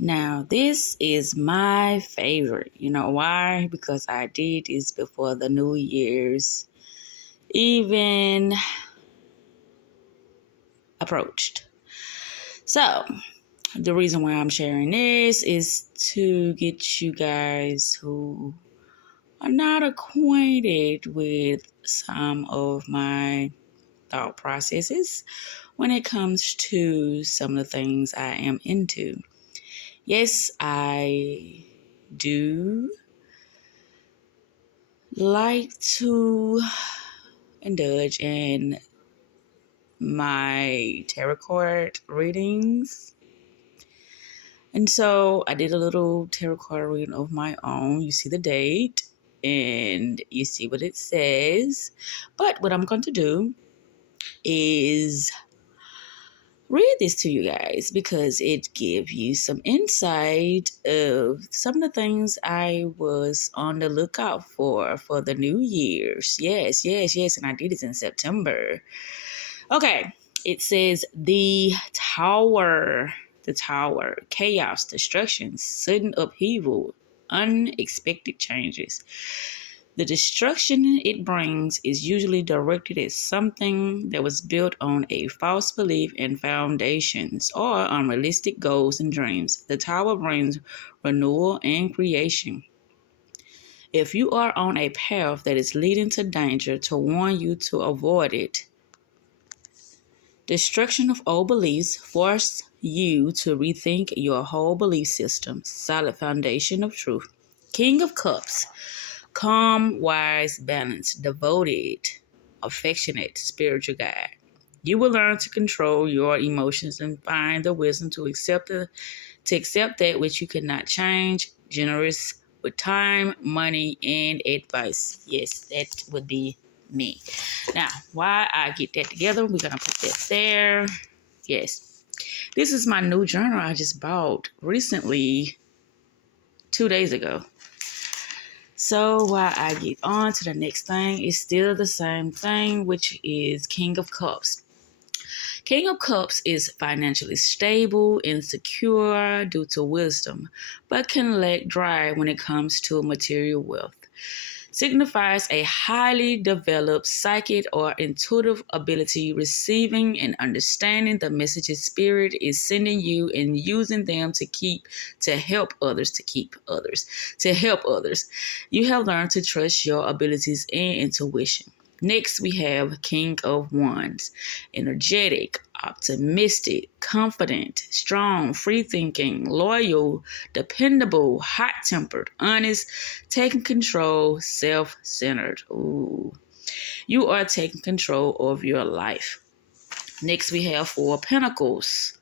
Now, this is my favorite. You know why? Because I did this before the New Year's even approached. So, the reason why I'm sharing this is to get you guys who are not acquainted with some of my thought processes when it comes to some of the things I am into. Yes, I do like to indulge in my tarot card readings. And so I did a little tarot card reading of my own. You see the date and you see what it says. But what I'm going to do is read this to you guys because it gives you some insight of some of the things I was on the lookout for the New Year's. Yes, yes, yes. And I did it in September. Okay. It says the tower. The tower. Chaos, destruction, sudden upheaval, unexpected changes. The destruction it brings is usually directed at something that was built on a false belief and foundations or unrealistic goals and dreams. The tower brings renewal and creation. If you are on a path that is leading to danger, to warn you to avoid it. Destruction of old beliefs force you to rethink your whole belief system. Solid foundation of truth. King of Cups. Calm, wise, balanced, devoted, affectionate, spiritual guide. You will learn to control your emotions and find the wisdom to accept that which you cannot change. Generous with time, money, and advice. Yes, that would be me. Now, why I get that together, we're gonna put that there. Yes, this is my new journal I just bought recently, 2 days ago. So while I get on to the next thing, it's still the same thing, which is King of Cups. King of Cups is financially stable and secure due to wisdom, but can lack drive when it comes to material wealth. Signifies a highly developed psychic or intuitive ability receiving and understanding the messages spirit is sending you and using them to help others. You have learned to trust your abilities and intuition. Next, we have King of Wands. Energetic, optimistic, confident, strong, free-thinking, loyal, dependable, hot-tempered, honest, taking control, self-centered. Ooh. You are taking control of your life. Next, we have Four of Pentacles.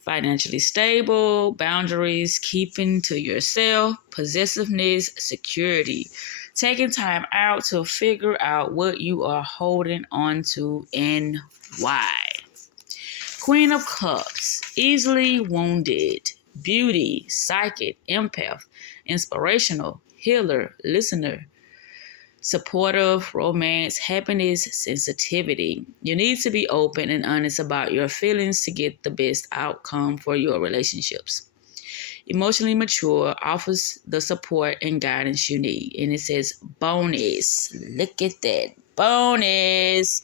Financially stable, boundaries, keeping to yourself, possessiveness, security. Taking time out to figure out what you are holding on to and why. Queen of Cups, easily wounded, beauty, psychic, empath, inspirational, healer, listener, supportive, romance, happiness, sensitivity. You need to be open and honest about your feelings to get the best outcome for your relationships. Emotionally mature, offers the support and guidance you need. And it says bonus. Look at that. Bonus.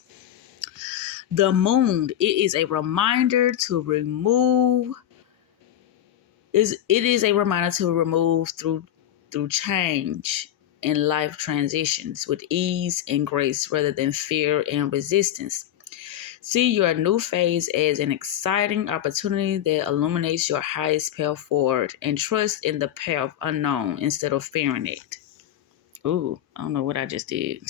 The moon. It is a reminder to remove. It is a reminder to remove through change and life transitions with ease and grace rather than fear and resistance. See your new phase as an exciting opportunity that illuminates your highest path forward and trust in the path unknown instead of fearing it. Ooh, I don't know what I just did.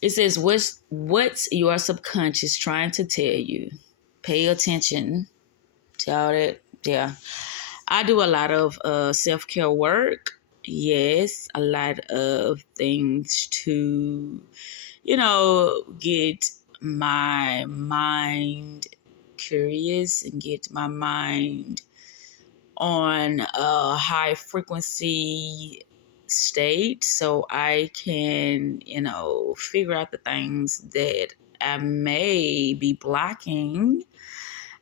It says, what's your subconscious trying to tell you? Pay attention to all that. Yeah. I do a lot of self-care work. Yes, a lot of things to, get my mind curious and get my mind on a high frequency state so I can, figure out the things that I may be blocking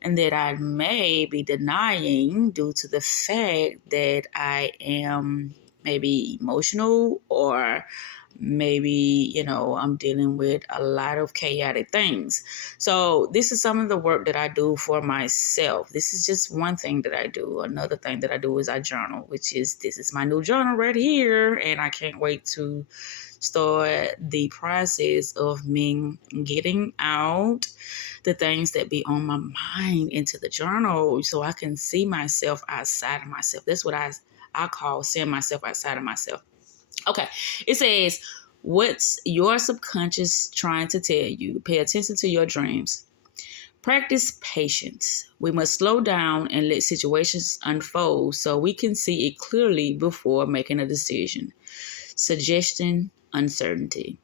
and that I may be denying due to the fact that I am maybe emotional, or maybe, I'm dealing with a lot of chaotic things. So this is some of the work that I do for myself. This is just one thing that I do. Another thing that I do is I journal, this is my new journal right here. And I can't wait to start the process of me getting out the things that be on my mind into the journal, so I can see myself outside of myself. That's what I call seeing myself outside of myself. Okay, it says, what's your subconscious trying to tell you? Pay attention to your dreams. Practice patience. We must slow down and let situations unfold so we can see it clearly before making a decision. Suggestion: uncertainty.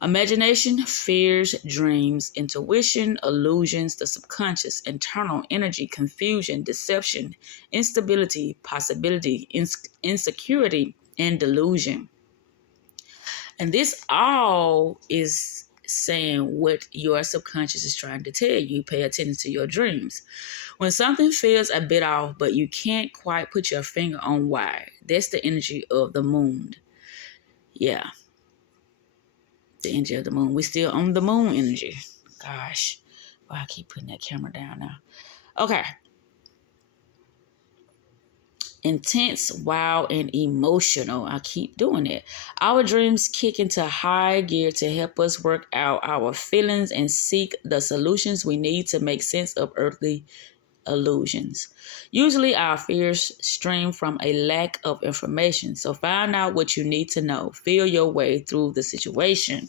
Imagination, fears, dreams, intuition, illusions, the subconscious, internal energy, confusion, deception, instability, possibility, insecurity, and delusion. And this all is saying what your subconscious is trying to tell you. Pay attention to your dreams. When something feels a bit off, but you can't quite put your finger on why, that's the energy of the moon. Yeah. The energy of the moon. We still on the moon energy. Gosh. Why I keep putting that camera down now. Okay. Intense, wild, and emotional. I keep doing it. Our dreams kick into high gear to help us work out our feelings and seek the solutions we need to make sense of earthly illusions. Usually our fears stream from a lack of information. So find out what you need to know. Feel your way through the situation.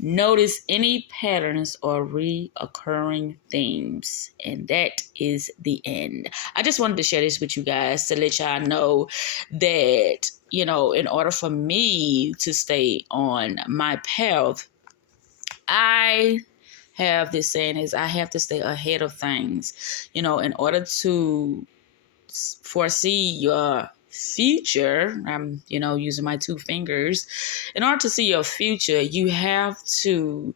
Notice any patterns or reoccurring themes. And that is the end. I just wanted to share this with you guys to let y'all know that, in order for me to stay on my path, I have this saying is I have to stay ahead of things. In order to foresee your future, I'm, using my two fingers. In order to see your future, you have to,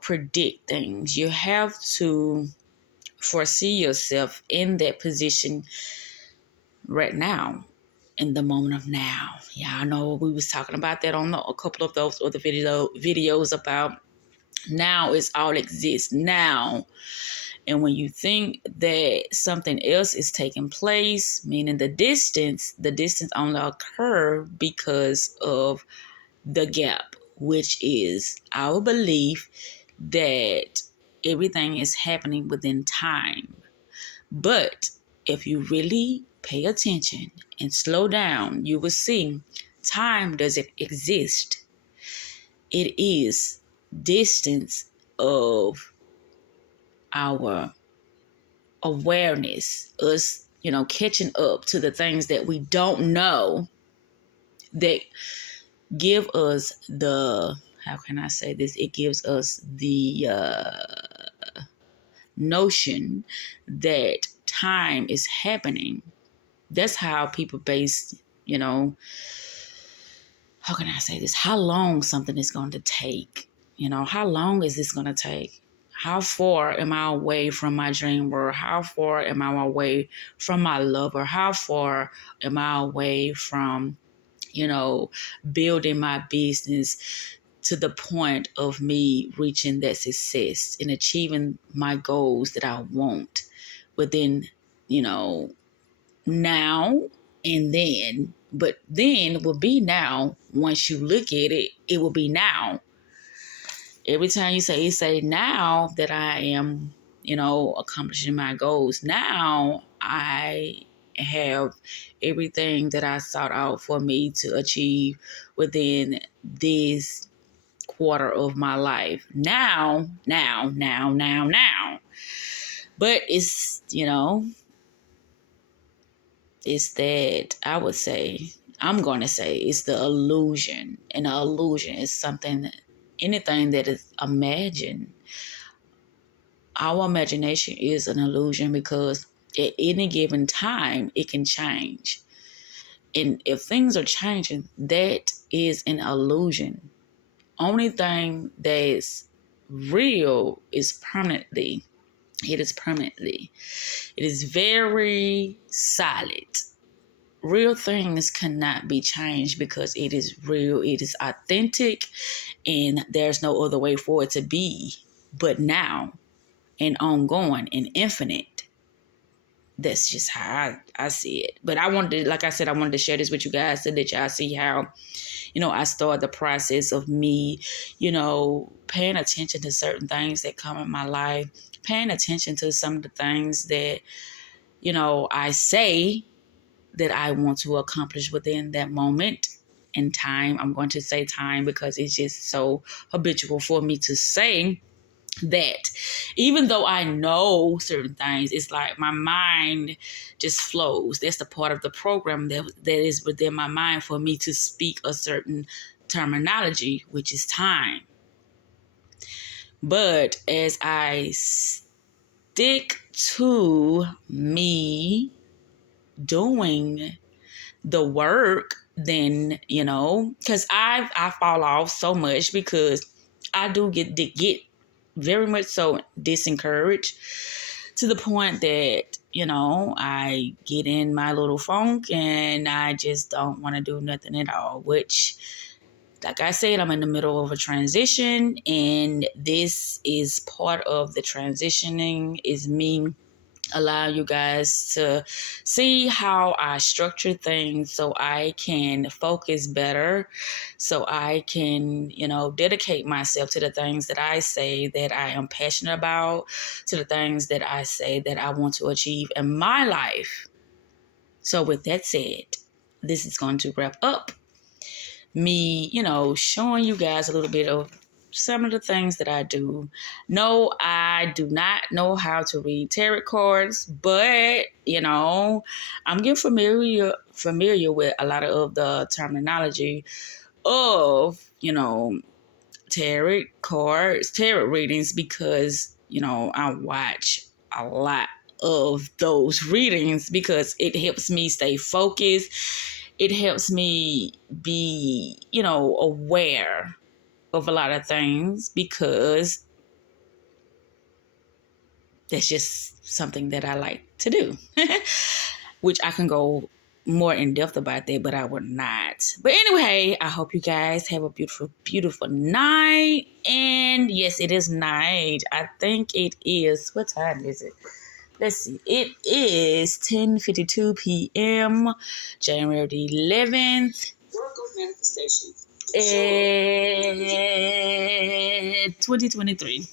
predict things. You have to foresee yourself in that position right now, in the moment of now. Yeah, I know we was talking about that on a couple of those other videos about now is all exists now. And when you think that something else is taking place, meaning the distance only occur because of the gap, which is our belief that everything is happening within time. But if you really pay attention and slow down, you will see time doesn't exist. It is distance of our awareness, us, catching up to the things that we don't know that give us the, how can I say this? It gives us the notion that time is happening. That's how people base, how can I say this? How long something is going to take. How long is this going to take? How far am I away from my dream world? How far am I away from my lover? How far am I away from, building my business to the point of me reaching that success and achieving my goals that I want within, now and then. But then will be now. Once you look at it, it will be now. Every time you say now that I am, accomplishing my goals. Now I have everything that I sought out for me to achieve within this quarter of my life. Now. But it's, it's that I'm going to say it's the illusion. And the illusion is anything that is imagined. Our imagination is an illusion because at any given time, it can change. And if things are changing, that is an illusion. Only thing that's real is permanently. It is permanently. It is very solid. Real things cannot be changed because it is real. It is authentic, and there's no other way for it to be but now and ongoing and infinite. That's just how I see it. But I wanted to, like I said, I wanted to share this with you guys so that y'all see how, I start the process of me, paying attention to certain things that come in my life, paying attention to some of the things that, I say that I want to accomplish within that moment in time. I'm going to say time because it's just so habitual for me to say that. Even though I know certain things, it's like my mind just flows. That's the part of the program that is within my mind for me to speak a certain terminology, which is time. But as I stick to me doing the work, then, because I fall off so much because I do get very much so disencouraged to the point that, I get in my little funk and I just don't want to do nothing at all, which, like I said, I'm in the middle of a transition, and this is part of the transitioning is me allow you guys to see how I structure things so I can focus better, so I can, dedicate myself to the things that I say that I am passionate about, to the things that I say that I want to achieve in my life. So with that said, this is going to wrap up me, showing you guys a little bit of some of the things that I do. No, I do not know how to read tarot cards, but I'm getting familiar with a lot of the terminology of, tarot cards, tarot readings, because, I watch a lot of those readings because it helps me stay focused. It helps me be, aware of a lot of things because that's just something that I like to do, which I can go more in depth about that, but I would not. But anyway, I hope you guys have a beautiful, beautiful night. And yes, it is night. I think it is. What time is it? Let's see. It is 10:52 p.m. January the 11th. Work of manifestation. 2023.